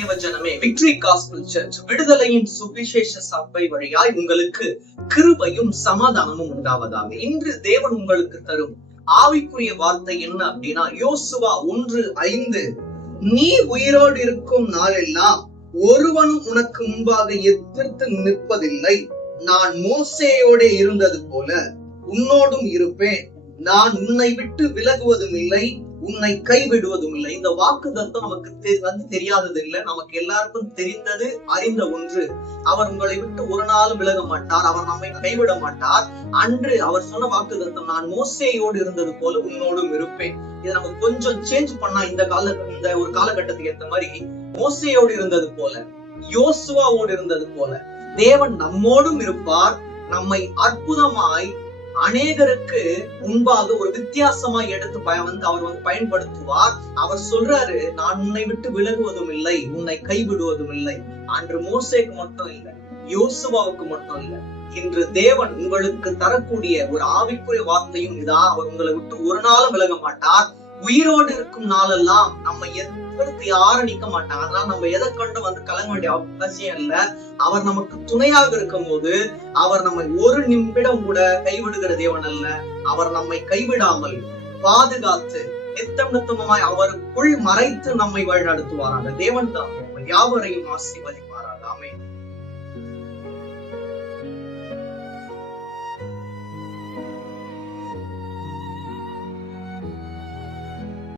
தேவஜனமே, victory gospel search விடுதலையின் சுவிசேஷ சபை வழியாய் உங்களுக்கு கிருபையும் சமாதானமும் உண்டாவதாக. இன்று தேவன் உங்களுக்கு தரும் ஆவிக்குரிய வார்த்தை என்ன அப்படின்னா, யோசுவா 1:5, நீ உயிரோடு இருக்கும் நாளெல்லாம் ஒருவனும் உனக்கு முன்பாக எதிர்த்து நிற்பதில்லை. நான் மோசேயோட இருந்தது போல உன்னோடும் இருப்பேன். நான் உன்னை விட்டு விலகுவதும் இல்லை, உன்னை கைவிடுவதும் இல்லை. இந்த வாக்கு தத்துவம் நமக்கு தெரியாதது இல்லை, நமக்கு எல்லாருக்கும் தெரிந்தது, அறிந்த ஒன்று. அவர் உங்களை விட்டு ஒரு நாளும் விலக மாட்டார், அவர் நம்மை கைவிட மாட்டார். அன்று அவர் சொன்ன வாக்கு தத்துவம், நான் மோசேயோடு இருந்தது போல உன்னோடும் இருப்பேன். இதை நம்ம கொஞ்சம் சேஞ்ச் பண்ணா, இந்த ஒரு காலகட்டத்துக்கு ஏற்ற மாதிரி, மோசேயோடு இருந்தது போல, யோசுவாவோடு இருந்தது போல தேவன் நம்மோடும் இருப்பார். நம்மை அற்புதமாய் அநேகருக்கு முன்பாக ஒரு வித்தியாசமாய் எடுத்து அவர் பயன்படுத்துவார். அவர் சொல்றாரு, நான் உன்னை விட்டு விலகுவதும் இல்லை, உன்னை கைவிடுவதும் இல்லை. அன்று மோசேக்கு மட்டும் இல்லை, யோசுவாவுக்கு மட்டும் இல்லை, இன்று தேவன் உங்களுக்கு தரக்கூடிய ஒரு ஆவிக்குரிய வார்த்தையும் இதா. அவர் உங்களை விட்டு ஒரு நாளும் விலக மாட்டார். உயிரோடு இருக்கும் நாளெல்லாம் நம்ம எதிர்த்து யாரும் நிக்க மாட்டாங்க. அதனால நம்ம எதை கண்டு கலங்க வேண்டிய அவசியம் இல்ல. அவர் நமக்கு துணையாக இருக்கும் போது அவர் நம்மை ஒரு நிமிடம் கூட கைவிடுகிற தேவன் அல்ல. அவர் நம்மை கைவிடாமல் பாதுகாத்து நித்தமாய் அவருக்குள் மறைத்து நம்மை வழிநடத்துவார். அந்த தேவன் தான் யாவரையும் ஆசீர்வதிப்பார்.